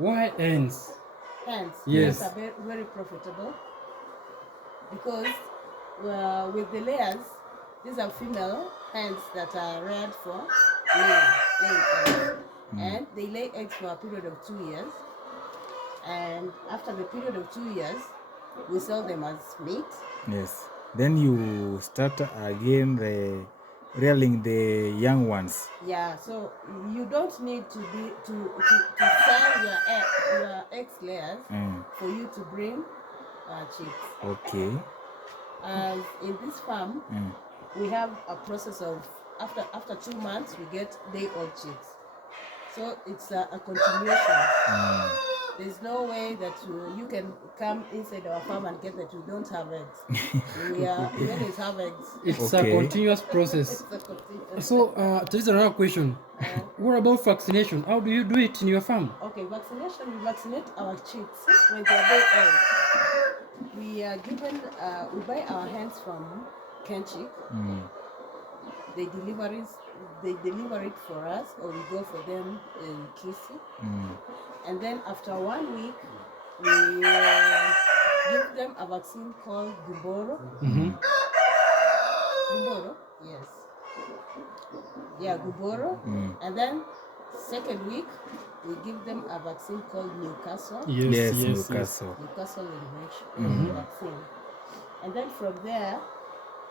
Why hens? Hens. Yes. Hens are very, very profitable because with the layers, these are female hens that are reared for laying eggs. And they lay eggs for a period of 2 years. And after the period of 2 years, we sell them as meat. Yes. Then you start again rearing the young ones. Yeah, so you don't need to sell your eggs layers for you to bring chicks. Okay. As in this farm, we have a process of after 2 months we get day-old chicks. So it's a continuation. There's no way that you can come inside our farm and get that we don't have eggs. we always have eggs. It's a continuous process. It's a continuous. So there is another question. What about vaccination? How do you do it in your farm? Okay, vaccination. We vaccinate our chicks when they're day old. We are given. We buy our hens from Kenchik. They deliver it for us, or we go for them in Kisi. And then after 1 week, we give them a vaccine called Gumboro. Gumboro, yes. Yeah, Gumboro. And then second week, we give them a vaccine called Newcastle. Yes. Newcastle. Newcastle vaccine. And then from there,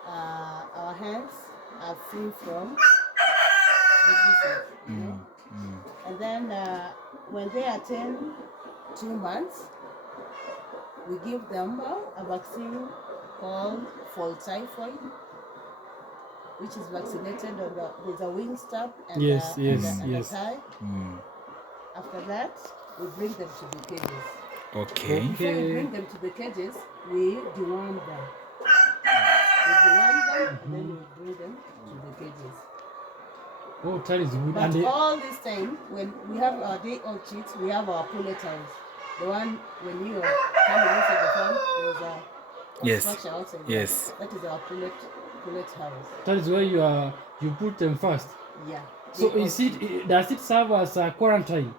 our hens are free from diseases. And then when they attain 2 months, we give them a vaccine called fall typhoid, which is vaccinated on there's a wing stop and a tie. After that, we bring them to the cages. Okay. Before we bring them to the cages, we deworm them. We deworm them, and then we bring them to the cages. Oh, that is good. But all this time, when we have our day-old chicks, we have our pullet house. The one when you are coming inside the farm, there's a structure outside. Yes. That is our pullet house. That is where you put them first. Yeah. So does it serve as a quarantine?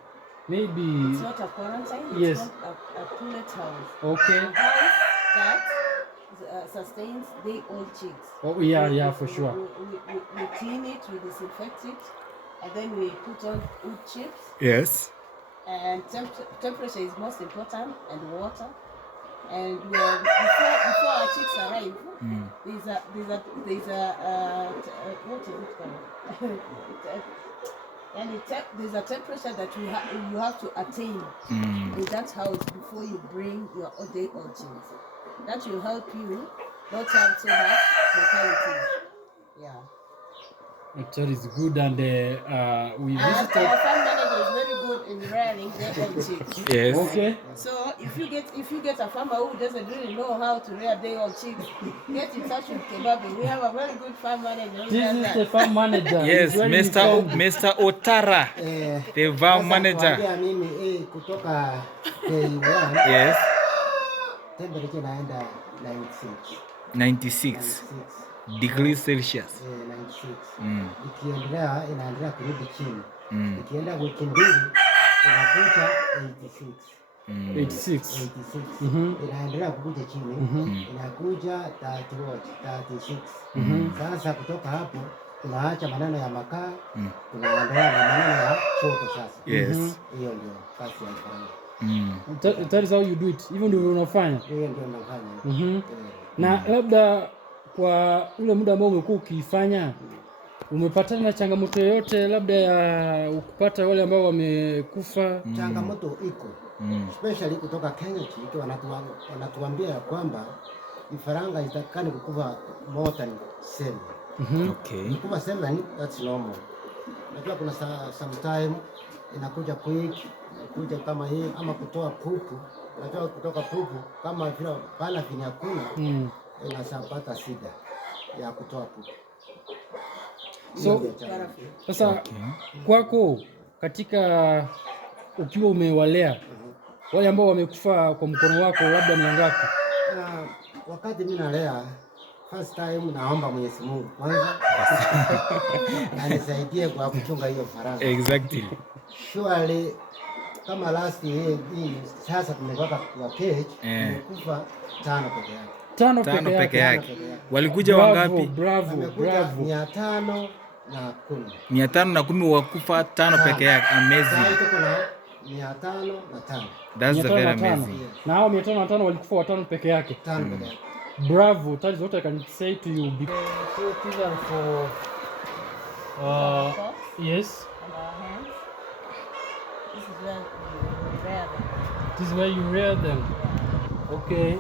Maybe. It's not a quarantine. Yes. It's not a pullet house. Okay. A house that sustains day-old chicks. Oh yeah, for sure. We clean it, we disinfect it, and then we put on wood chips. Yes. And temperature is most important, and water. And before our chicks arrive, there's a what is it called? And there's a temperature that you have to attain in that house before you bring your day-old chicks. That will help you not have so much mortality. Yeah. That is good, and we visited. Our farm manager is very good in rearing day-old chicks. Yes. Okay. So if you get a farmer who doesn't really know how to rear day-old chicks, get in touch with Kebabi. We have a very good farm manager. This is the farm manager. Yes, Mr. Otara, the farm manager. Kutoka K1. Yes. Temperature naenda 96 degrees Celsius. 96. Ikiendelea inaendelea kurudi chini. Ikienda wiki mbili inakuja 86. Inaendelea kukuja chini. Inakuja 36. Sasa kutoka hapo tunaacha maneno ya makaa, tunaendelea na maneno ya choto sasa. Yes. Hiyo ndio kazi ya farm. That is how you do it. Hivyo ndio unafanya. Hiyo ndio nafanya. Na labda kwa ule muda ambao umekuwa ukifanya, umepatana na changamoto yoyote labda ya ukupata wale ambao wamekufa? Changamoto iko. Especially kutoka Kenya kitu wanatuambia ya kwamba vifaranga itakani kukufa more than 7. Okay. Kukufa 7, that's normal. Najua kuna sometime inakuja quick, kuja kama hii ama kutoa pupu. Najua kutoka pupu kama vile bala hakuna inasapata shida ya kutoa pupu. So sasa kwako katika ukiwa umewalea wale ambao wamekufa kwa mkono wako labda ni ngapi? Wakati mimi nalea first time naomba Mwenyezi Mungu kwanza anisaidie kwa kuchunga hiyo faranga. Exactly. Surely kama last hii sasa tumepata kwa cage imekufa 5 peke yake. 5 peke yake. Walikuja wangapi? Bravo. 510. 510 wakufa 5 peke yake. Amazing. Sasa tuko na 505. That's very amazing. Na hao 505 walikufa 5 peke yake. 5 peke yake. Bravo. That is what I can say to you. So these are for yes. And our hands. This is where we rear them. This is where you rear them. Okay.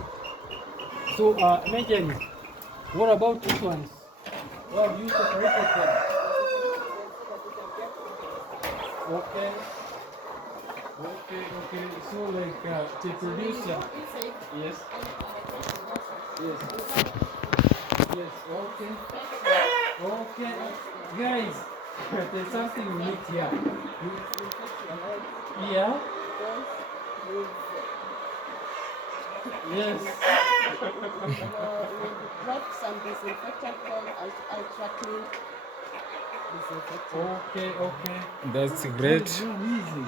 So imagine, what about these ones? Well, you separated them. Okay. So like to produce yes. Okay. Guys, there's something we need here. Yeah. Yes. We brought some disinfectant called ultra clean disinfectant. Okay. That's great. It's so easy.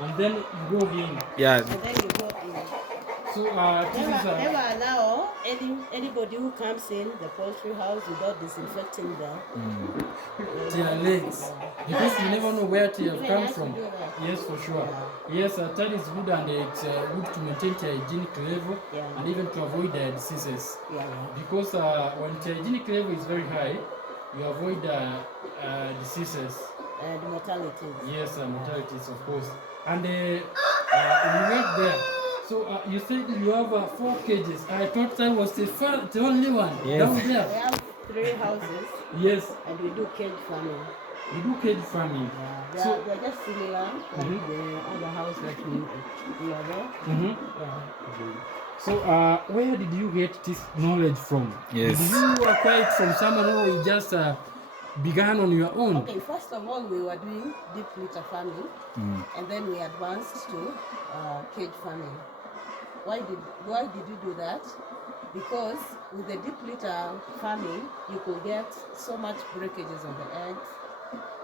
And then you go in. Yeah. And then you go in. So this is Never allow anybody who comes in the poultry house without disinfecting them. their legs, because you never know where they have come from. Yes, for sure. Yes, that is good, and it's good to maintain the hygienic level and even to avoid diseases. Because when the hygienic level is very high, you avoid diseases and mortalities. Yes, mortalities, of course. And we went there. So you said you have 4 cages. I thought that was the only one down there. We have 3 houses. Yes. And we do cage farming. You do cage farming. Yeah, they're just similar like the other house that we are there. So where did you get this knowledge from? Yes. Did you acquire it from someone, or you just began on your own? Okay, first of all, we were doing deep litter farming, and then we advanced to cage farming. Why did you do that? Because with the deep litter farming, you could get so much breakages on the eggs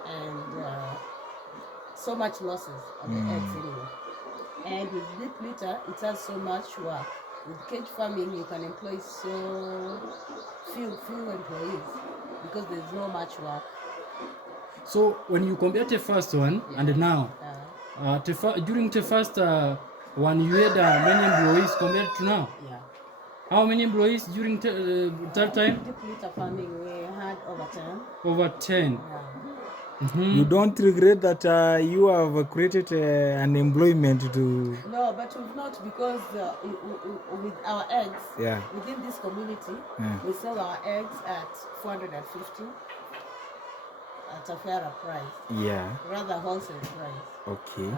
and so much losses on the eggs anyway. And with deep litter, it has so much work. With cage farming, you can employ so few employees because there's no much work. So when you compare the first one and now, during the first one, you had many employees compared to now? Yeah. How many employees during that time? Deep litter farming, we had over 10. Over 10. Yeah. You don't regret that you have created an employment to... No, but we've not, because with our eggs, Yeah. within this community, we sell our eggs at 450 at a fairer price. Yeah. Rather wholesale price. Okay.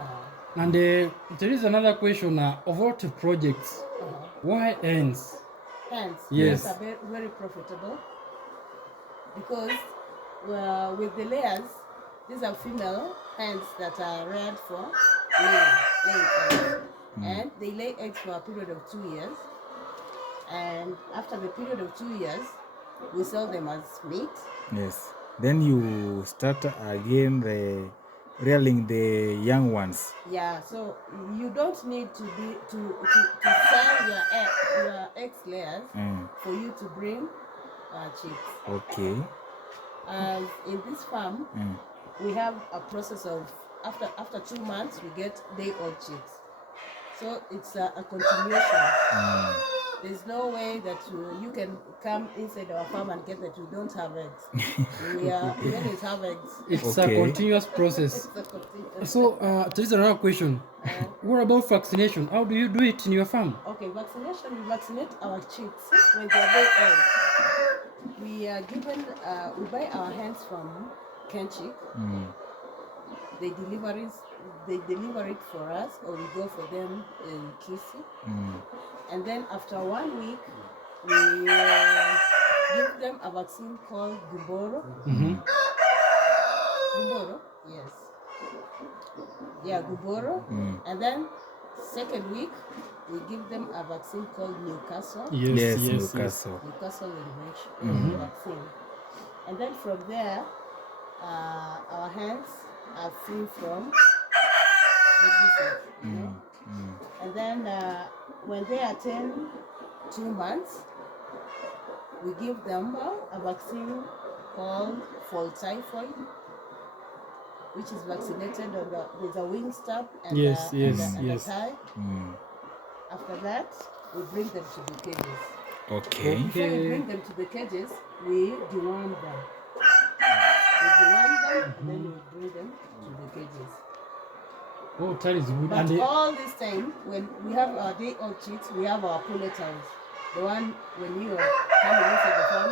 And there is another question of all the projects. Why hens? Hens, yes, are very, very profitable because with the layers, these are female hens that are reared for laying eggs. And they lay eggs for a period of 2 years. And after the period of 2 years, we sell them as meat. Yes. Then you start again rearing the young ones. Yeah, so you don't need to sell your egg layers for you to bring chicks. Okay. As in this farm, we have a process of after 2 months we get day-old chicks. So it's a continuation. There's no way that you can come inside our farm and get that we don't have eggs. We always have eggs. It's a continuous process. So there is another question. What about vaccination? How do you do it in your farm? Okay, vaccination, we vaccinate our chicks when they're day old. We are given, we buy our hens from Kenchik. They deliver it for us, or we go for them in Kisi. And then after 1 week, we give them a vaccine called Gumboro. Gumboro, yes. Yeah, Gumboro. And then second week, we give them a vaccine called Newcastle. Yes. Newcastle. Newcastle vaccine. And then from there, our hens are free from diseases. You know? And then when they attain 2 months, we give them a vaccine called fall typhoid, which is vaccinated on there's a wing stop and Yes, a tie. After that, we bring them to the cages. Okay. Before we bring them to the cages, we deworm them. We deworm them, and then we bring them to the cages. Oh, that is good. But And all this time, when we have our day-old chicks, we have our pullet house. The one when you are coming inside the farm,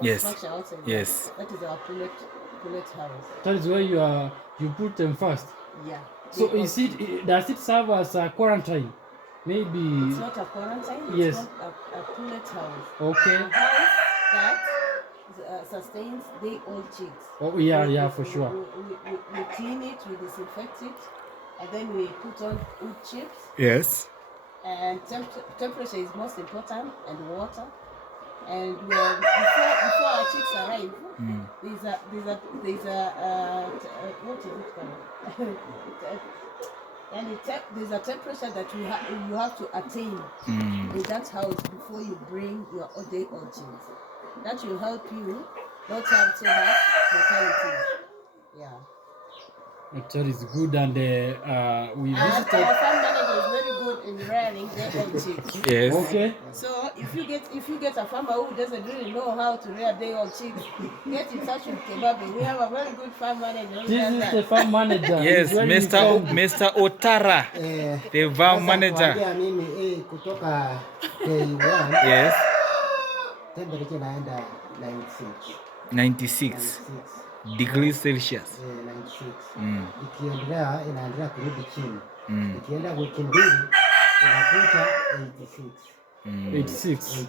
there's a structure outside. Yes. That is our pullet house. that is where you put them first. Yeah. So Day-old chicks. does it serve as a quarantine? Maybe. It's not a quarantine. Yes. It's not a pullet house. Okay. A house that sustains day-old chicks. Oh yeah, for sure. We clean it, we disinfect it, and then we put on wood chips. Yes. And temperature is most important, and water. And before our chicks arrive, there's a what is it called? And there's a temperature that you have to attain in that house before you bring your day-old chicks. That will help you not have so much mortality. Yeah. That is good, and we And visited. our farm manager is very good in rearing day-old chicks. Yes. Okay. So if you get a farmer who doesn't really know how to rear day-old chicks, get in touch with Kebabe. We have a very good farm manager who This does is that. the farm manager. Yes, He's very informed. Mr. Otara, the farm manager. Kuanzia mimi kutoka K1 Yes. temperature inaenda 96. 96 degrees Celsius. 96. Ikiendelea inaendelea kurudi chini. Ikienda wiki mbili inakuja 86. 86.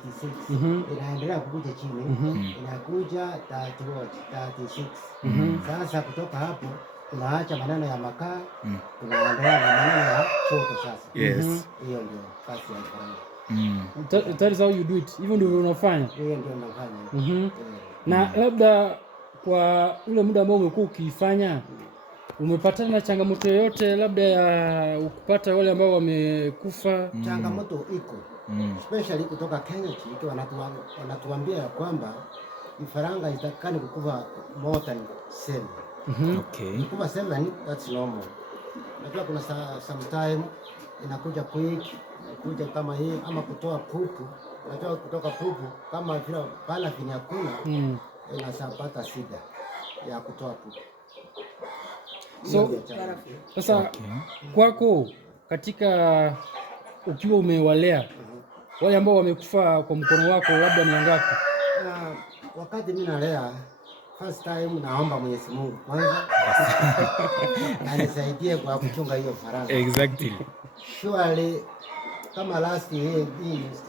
Inaendelea kukuja chini. Inakuja 36. Sasa kutoka hapo tunaacha maneno ya makaa, tunaendelea na maneno ya choto sasa. Yes. Hiyo ndio kazi ya faranga. That is how you do it. Hivyo ndio unafanya. Hiyo ndio nafanya. Na labda kwa ule muda ambao umekuwa ukifanya, umepatana na changamoto yoyote labda ya kupata wale ambao wamekufa? Changamoto iko especially kutoka Kenya chiki wanatuambia kwamba vifaranga itakani kukufa more than 7. Okay. Kukufa 7 that's normal. Najua kuna sometime inakuja quick, inakuja kama hii ama kutoa pupu. Najua kutoka pupu kama vile pala hakuna inasapata shida ya kutoa pupu. So sasa kwako katika ukiwa umewalea wale ambao wamekufa kwa mkono wako labda ni wangapi? Wakati mimi nalea first time naomba Mwenyezi Mungu kwanza anisaidie kwa kuchunga hiyo faranga. Exactly. Surely kama last hii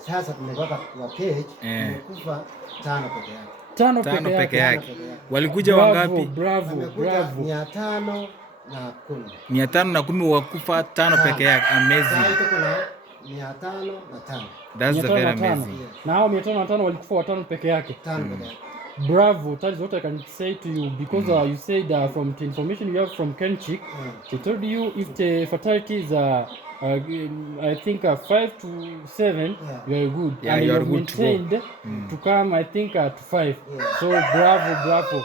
sasa tumepata kwa cage tumekufa 5 peke yake. 5 peke yake. Walikuja wangapi? Bravo. 510. 510 wakufa 5 peke yake. Amazing. Sasa tuko na 505. That's very amazing. Na hao 505 walikufa 5 peke yake. 5 peke yake. Bravo, that is what I can say to you because you said from the information you have from Kenchik, they told you if the fertility is I think 5 to 7, you are good. Yeah, and you are have good maintained to come I think to 5. So bravo.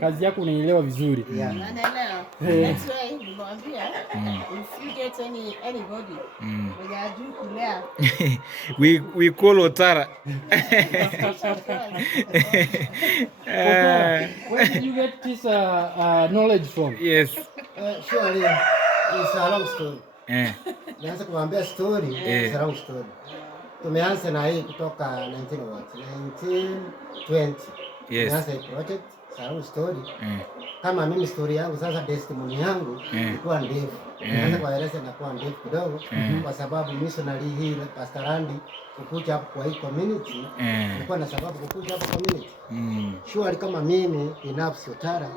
Kazi yako unaelewa vizuri. Naelewa. That's why nimwambia if you get anybody when you do kulea we call Otara. Where did you get this knowledge from? Yes. Surely it's a long story. Nianza kuambia story, it's a long story. Tumeanza na hii kutoka 1920. Yes. Nianza hii project, it's a long story. Kama mimi story yangu sasa testimony yangu ilikuwa ndefu. Nianza kueleza inakuwa ndefu kidogo kwa sababu missionary hii pastorandi kukuja hapo kwa hii community ilikuwa na sababu kukuja hapo community. Surely kama mimi binafsi Otara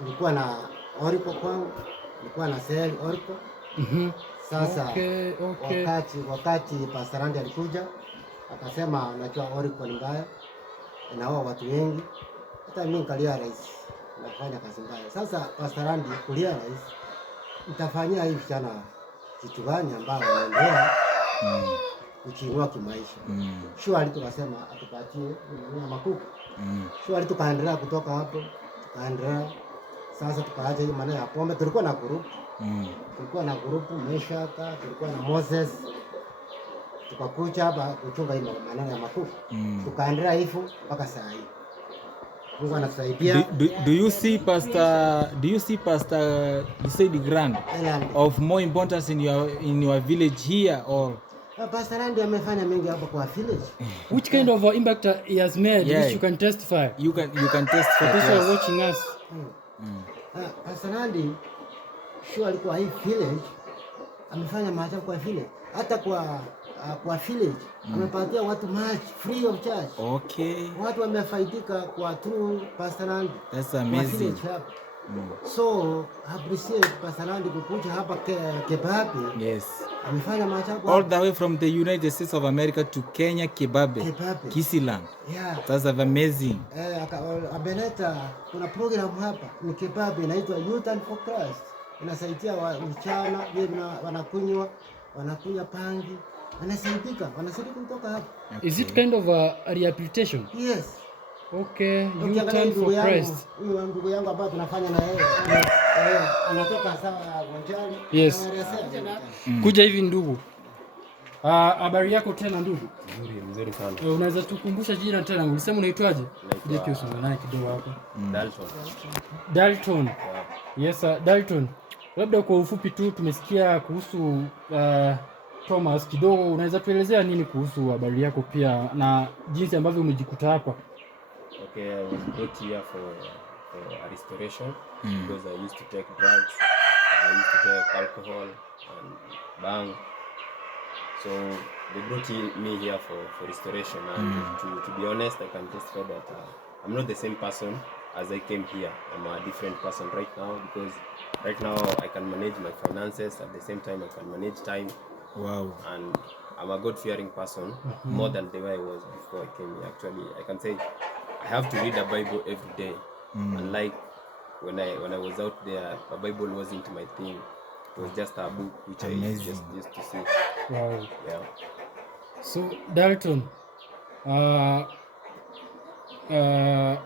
nilikuwa na oriko kwangu, nilikuwa na sell oriko. Sasa wakati pastorandi alikuja akasema unajua oriko ni mbaya inaoa watu wengi, hata mimi nikalia rais nafanya kazi mbaya. Sasa pastorandi kulia rais Nitafanyia hivi vijana kitu gani ambao wanaendelea kujiinua kimaisha. Sure tukasema atupatie makuku. Sure tukaendelea kutoka hapo, tukaendelea sasa tukaacha hiyo maneno ya pombe. Tulikuwa na group. Tulikuwa na group Meshaka, tulikuwa na Moses. Tukakuja hapa kuchunga hiyo maneno ya makuku. Tukaendelea hivyo mpaka saa hii. Mungu anatusaidia. Do you see Pastor you said Grand of more importance in your village here or Pastor Randy amefanya mengi hapa kwa village. Which kind of impact he has made, which you can testify? You can testify. For those who are watching us. Pastor Randy sure alikuwa hii village amefanya maajabu kwa village. Hata kwa village amepatia watu maji free of charge. Okay. Watu wamefaidika kwa through Pastor Randy. That's amazing. So appreciate Pastor Randy kukuja hapa Kebabe. Yes. Amefanya maajabu all the way from the United States of America to Kenya, Kebabe. Kisiland. Yeah. That's amazing. Ameleta kuna program hapa ni Kebabe inaitwa Youth and for Christ. Inasaidia vijana wanakunywa pangi. Wanasaidika kutoka hapa. Okay. Is it kind of a rehabilitation? Yes. Okay, you turn for Christ. Huyu ndugu yangu ambaye tunafanya na yeye. Anatoka sawa Gonjali. Yes. Kuja hivi ndugu. Habari yako tena ndugu? Mzuri sana. Unaweza tukumbusha jina tena? Ulisema unaitwaje? Je, kiusoma naye kidogo hapo. Dalton. Yes, Dalton. Labda kwa ufupi tu tumesikia kuhusu Thomas kidogo, unaweza tuelezea nini kuhusu habari yako pia na jinsi ambavyo umejikuta hapa? Okay, I was brought here for a restoration because I used to take drugs, I used to take alcohol and bang. So they brought me here for restoration, and to be honest, I can testify that I'm not the same person as I came here. I'm a different person right now because right now I can manage my finances, at the same time I can manage time. Wow. And I'm a God-fearing person more than the way I was before I came here. Actually, I can say I have to read the Bible every day. Unlike when I was out there, the Bible wasn't my thing. It was just a book which I just used to see. Wow. Yeah. So Dalton,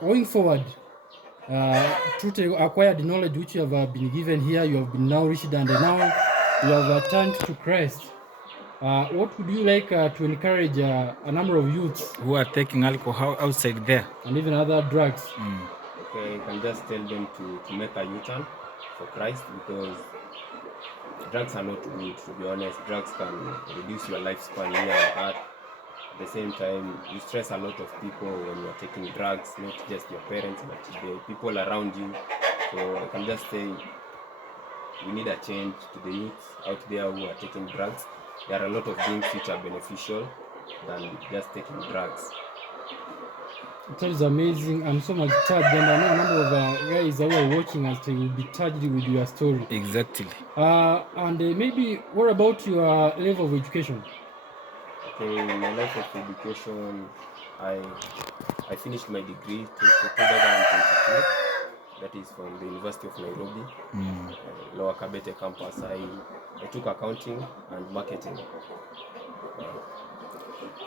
going forward, through the acquired knowledge which you have been given here, you have been nourished and now you have turned to Christ. What would you like to encourage a number of youths who are taking alcohol outside there and even other drugs? Okay, I can just tell them to make a U-turn for Christ because drugs are not good, to be honest. Drugs can reduce your lifespan here on earth. At the same time, you stress a lot of people when you are taking drugs, not just your parents, but the people around you. So I can just say we need a change to the youth out there who are taking drugs. There are a lot of things which are beneficial than just taking drugs. That is amazing. I'm so much touched, and I know a number of guys who are watching us will be touched with your story. Exactly. And maybe what about your level of education? Okay, in my life of education, I finished my degree in 2022. That is from the University of Nairobi, Lower Kabete campus. I took accounting and marketing.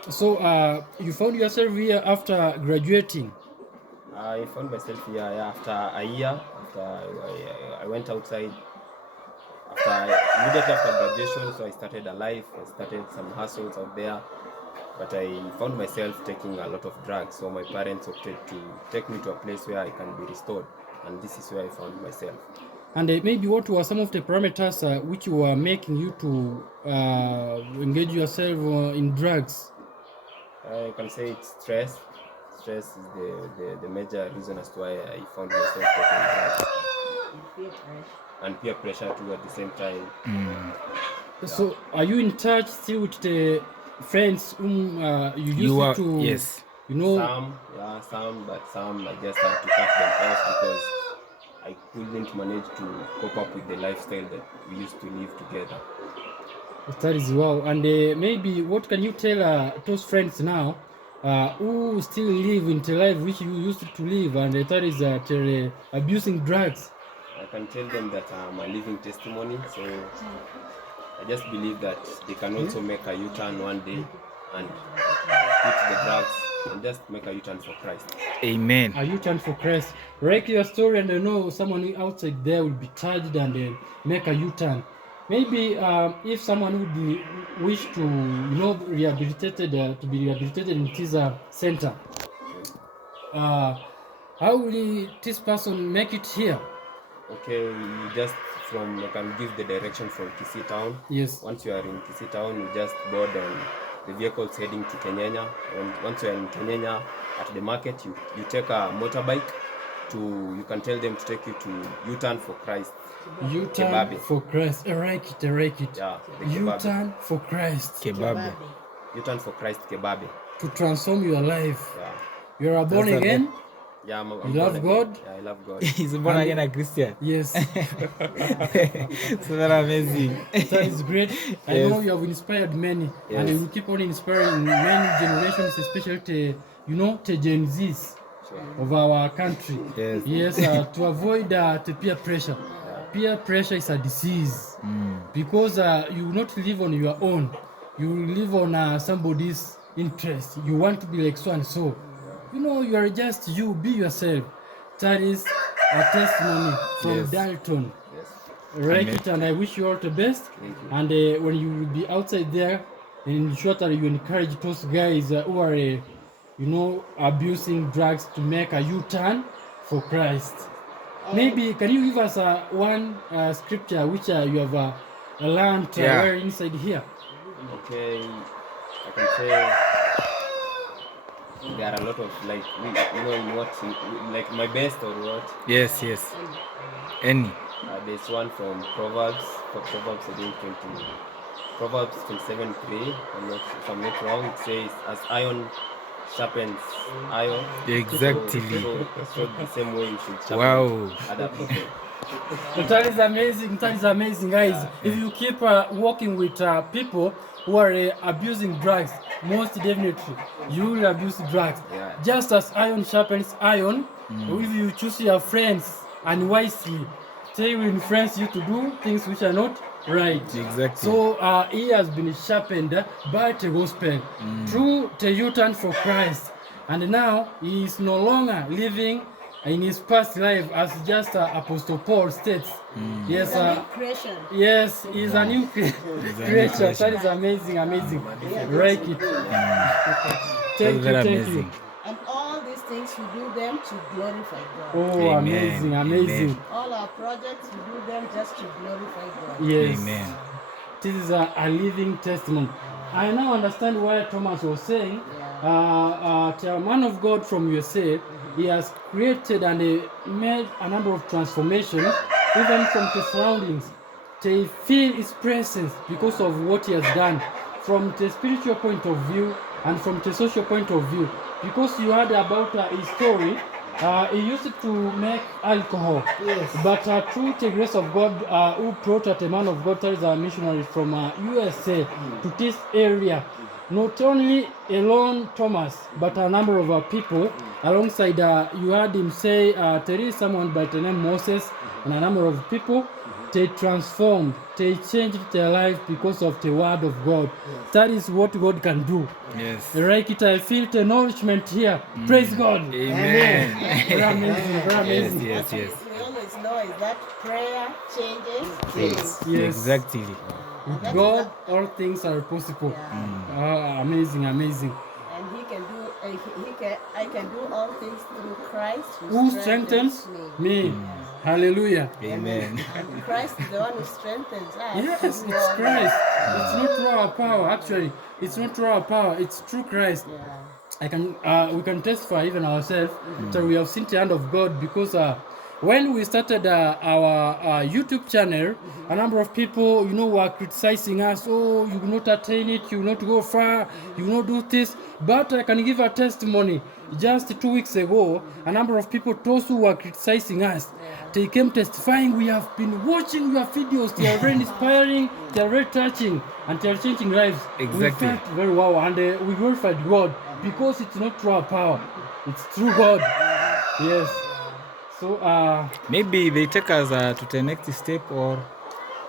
So you found yourself here after graduating? I found myself here after a year. After I went outside. Immediately after graduation, so I started a life. I started some hustles out there. But I found myself taking a lot of drugs. So my parents opted to take me to a place where I can be restored. And this is where I found myself. And maybe what were some of the parameters which were making you to engage yourself in drugs? I can say it's stress. Stress is the major reason as to why I found myself taking drugs. And peer pressure too at the same time. So are you in touch still with the friends whom you used to? Yes. You know, but some I just had to cut them off because I couldn't manage to cope up with the lifestyle that we used to live together. That is well. And maybe what can you tell those friends now who still live in the life which you used to live, and that is abusing drugs? I can tell them that I'm a living testimony. So I just believe that they can also make a U-turn one day and quit the drugs and just make a U-turn for Christ. Amen. A U-turn for Christ. Write your story, and I know someone outside there will be charged and make a U-turn. Maybe if someone would wish to, rehabilitated to be rehabilitated in this center, how will this person make it here? Okay, you just I can give the direction from Kisii town. Yes. Once you are in Kisii town, you just board the vehicles heading to Kenyanya. And once you are in Kenyanya at the market, you take a motorbike you can tell them to take you to U-turn for Christ. U-turn for Christ. I like it. Yeah, U-turn for Christ. Kebabe. U-turn for Christ Kebabe. To transform your life. Yeah. You are born again. Yeah, I'm you love God. Yeah, I love God. He's born again a Christian. Yes. So that's amazing. That is great. I know you have inspired many, and you will keep on inspiring many generations, especially the Gen Zs of our country. Yes. To avoid the peer pressure. Peer pressure is a disease because you will not live on your own. You will live on somebody's interest. You want to be like so and so. You are just you. Be yourself. That is a testimony from Dalton. Yes. Write it, and I wish you all the best. And when you will be outside there, ensure that you encourage those guys who are, abusing drugs to make a U-turn for Christ. Maybe can you give us one scripture which you have learned where inside here? Okay, I can say there are a lot of like my best or what? Yes. Any. There's one from Proverbs 27:3. If I'm not wrong, it says, "As iron sharpens iron." Exactly. So the same way you should sharpen other people. That is amazing, guys. If you keep working with people who are abusing drugs, most definitely you will abuse drugs. Just as iron sharpens iron, if you choose your friends unwisely, they will influence you to do things which are not right. Exactly. So he has been sharpened by the gospel through the U-turn for Christ, and now he is no longer living in his past life as just Apostle Paul states. Yes, yes, he's a new creature. That is amazing. Right it. Thank you. And all these things we do them to glorify God. Oh, amazing. All our projects we do them just to glorify God. Yes. Amen. This is a living testimony. I now understand why Thomas was saying, a man of God from U.S.A, he has created and made a number of transformations, even from the surroundings. They feel his presence because of what he has done, from the spiritual point of view and from the social point of view. Because you heard about his story, he used to make alcohol, but through the grace of God, who brought a man of God, that is a missionary from U.S.A to this area. Not only alone Thomas, but a number of people alongside. You heard him say there is someone by the name Moses, and a number of people. They transformed, they changed their life because of the word of God. That is what God can do. Yes. Right, I feel the nourishment here. Praise God. Amen. Very amazing. Yes. We always know is that prayer changes things. Yes. Exactly. With God, all things are possible. Amazing. And he can do. I can do all things through Christ Who strengthens me. Hallelujah. Amen. Christ is the one who strengthens us. Yes, it's Christ. It's not through our power. Actually, it's not through our power. It's through Christ. We can testify even ourselves that we have seen the hand of God, because when we started our YouTube channel, a number of people, were criticizing us. Oh, you will not attain it. You will not go far. You will not do this. But I can give a testimony. Just 2 weeks ago, a number of people, those who were criticizing us, they came testifying. We have been watching your videos. They are very inspiring. They are very touching, and they are changing lives. Exactly. We felt very wow, and we glorified God, because it's not through our power. It's through God. Yes. So maybe they take us to the next step, or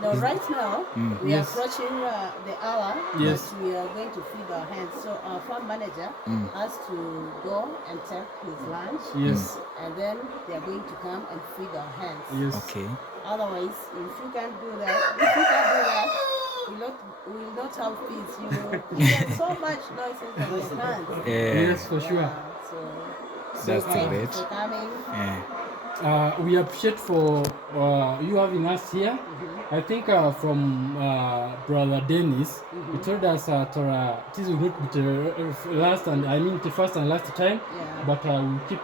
Now, right now, we are Yes. approaching the hour Yes. that we are going to feed our hens. So our farm manager has to go and take his lunch, yes, and then they are going to come and feed our hens. yes. okay. Otherwise, if you can't do that, we will not have peace. You hear so much noises on your hands. Yes, for sure. So That's thank you great. for coming. We appreciate for you having us here. I think from Brother Dennis, he told us that this will not be the last and I mean the first and last time, Yeah. but we'll keep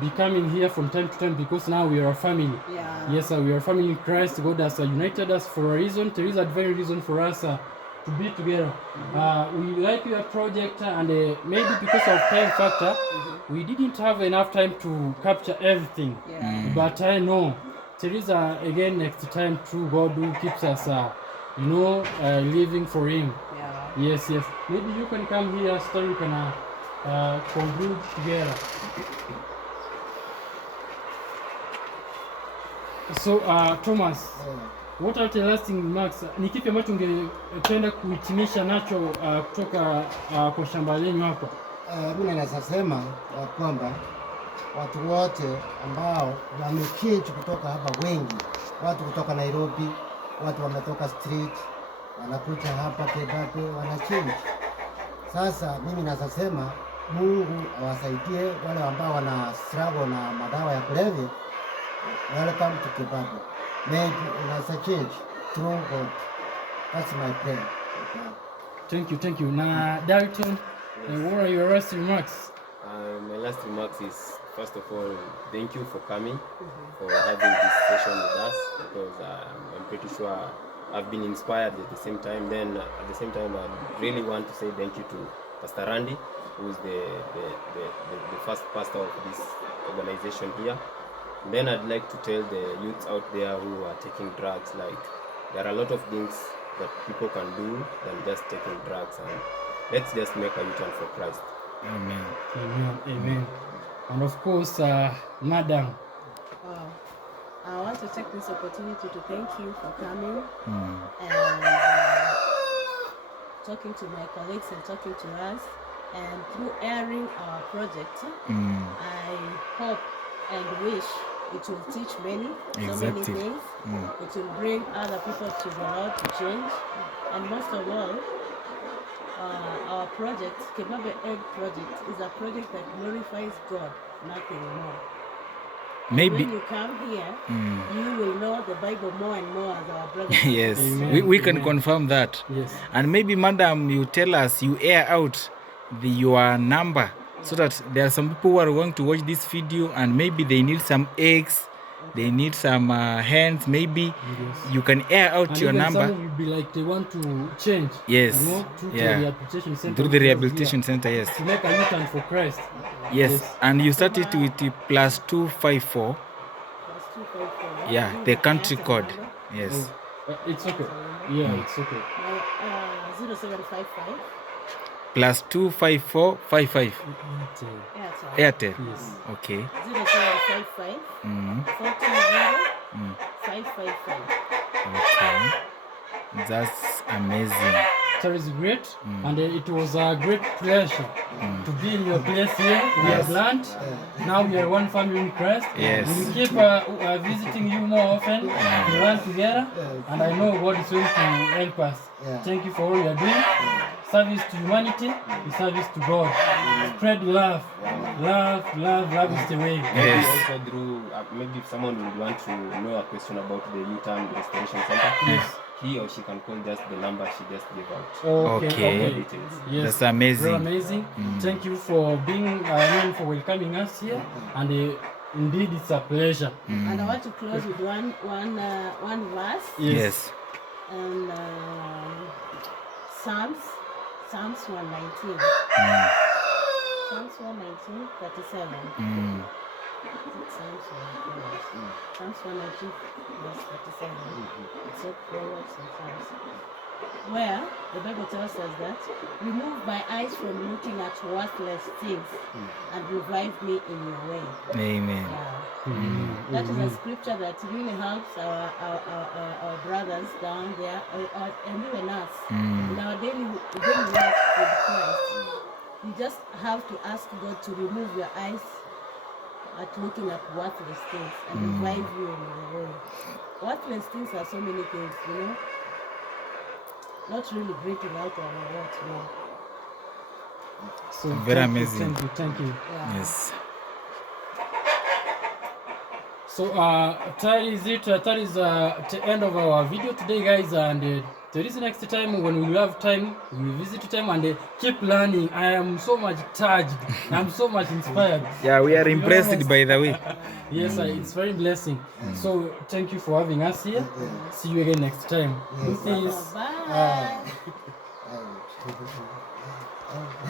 becoming here from time to time because now we are a family. Yeah. Yes, we are a family in Christ. God has united us for a reason. There is a very reason for us to be together. We like your project, and maybe because of time factor, we didn't have enough time to capture everything. Yeah. But I know there is again next time through God who keeps us, living for Him. Yeah. Yes, yes. Maybe you can come here, so we can conclude together. So, Thomas, what are the lasting remarks? Ni kipi ambacho ungependa kuhitimisha nacho kutoka kwa shamba lenyu hapa? Mimi naweza sema ya kwamba watu wote ambao wameketi kutoka hapa, wengi watu kutoka Nairobi, watu wametoka street, wanakuja hapa Kebabe, wanachange. Sasa mimi naweza sema Mungu awasaidie wale ambao wana struggle na madawa ya kulevya. Welcome to Kebabe. Maybe unaweza change through God. That's my prayer. Thank you. Na Dalton, what are your last remarks? My last remarks is, first of all, thank you for coming, for having this session with us, because I'm pretty sure I've been inspired at the same time. Then at the same time, I really want to say thank you to Pastor Randy, who is the first pastor of this organization here. And then I'd like to tell the youths out there who are taking drugs, like there are a lot of things that people can do than just taking drugs, and let's just make a U-turn for Christ. Amen. Amen. And of course, Madam. I want to take this opportunity to thank you for coming and talking to my colleagues and talking to us, and through airing our project. I hope and wish it will teach many, so many Exactly. things. It will bring other people to the Lord to change, and most of all, our project, Kebabe Egg Project, is a project that glorifies God, nothing more. Maybe. When you come here, you will know the Bible more and more as our brother. Yes, Amen. we can Amen. confirm that. Yes. And maybe, Madam, you tell us, you air out your number, so that there are some people who are going to watch this video and maybe they need some eggs, they need some hens. Maybe you can air out And your even number. some will be like they want to change. Yes. Through Yeah. the rehabilitation center. Through the rehabilitation center, yes. To make a U-turn for Christ. Yes. And you start it with the +254. Yeah, the country code. Yes. It's okay. Yeah, it's okay. 0755. +25455. Airtel. Yes. Okay. 0755 420 555. Okay. That's amazing. That is great, and it was a great pleasure to be in your place here. We have learned. Now we are one family in Christ. Yes. We will keep visiting you more often. We learn together, and I know God is going to help us. Thank you for all you are doing. Service to humanity is service to God. Spread love. Love is the way. Yes. Also through, maybe if someone would want to know a question about the U-turn restoration center, Yes. he or she can call just the number she just gave out. Okay. Details. Yes. That's amazing. Very amazing. Thank you for being, for welcoming us here, and indeed it's a pleasure. And I want to close with one verse. Yes. And Psalms 119. Psalms 119, 37. Psalms 119, verse 37. It's all Proverbs and Psalms. where the Bible tells us that remove my eyes from looking at worthless things and revive me in your way. Amen. Yeah. That is a scripture that really helps our brothers down there and even us in our daily work with Christ. You just have to ask God to remove your eyes at looking at worthless things and revive you in your way. Worthless things are so many things, you know. Not really breaking out our what, you know. So Very thank you, amazing. Thank you. Yeah. Yes. So that is it. That is the end of our video today, guys. And there is next time when we will have time, we will visit time and keep learning. I am so much charged. I'm so much inspired. Yeah, we are To be impressed honest. by the way. Yes, it's very blessing. So thank you for having us here. See you again next time. Yes. Peace. Bye.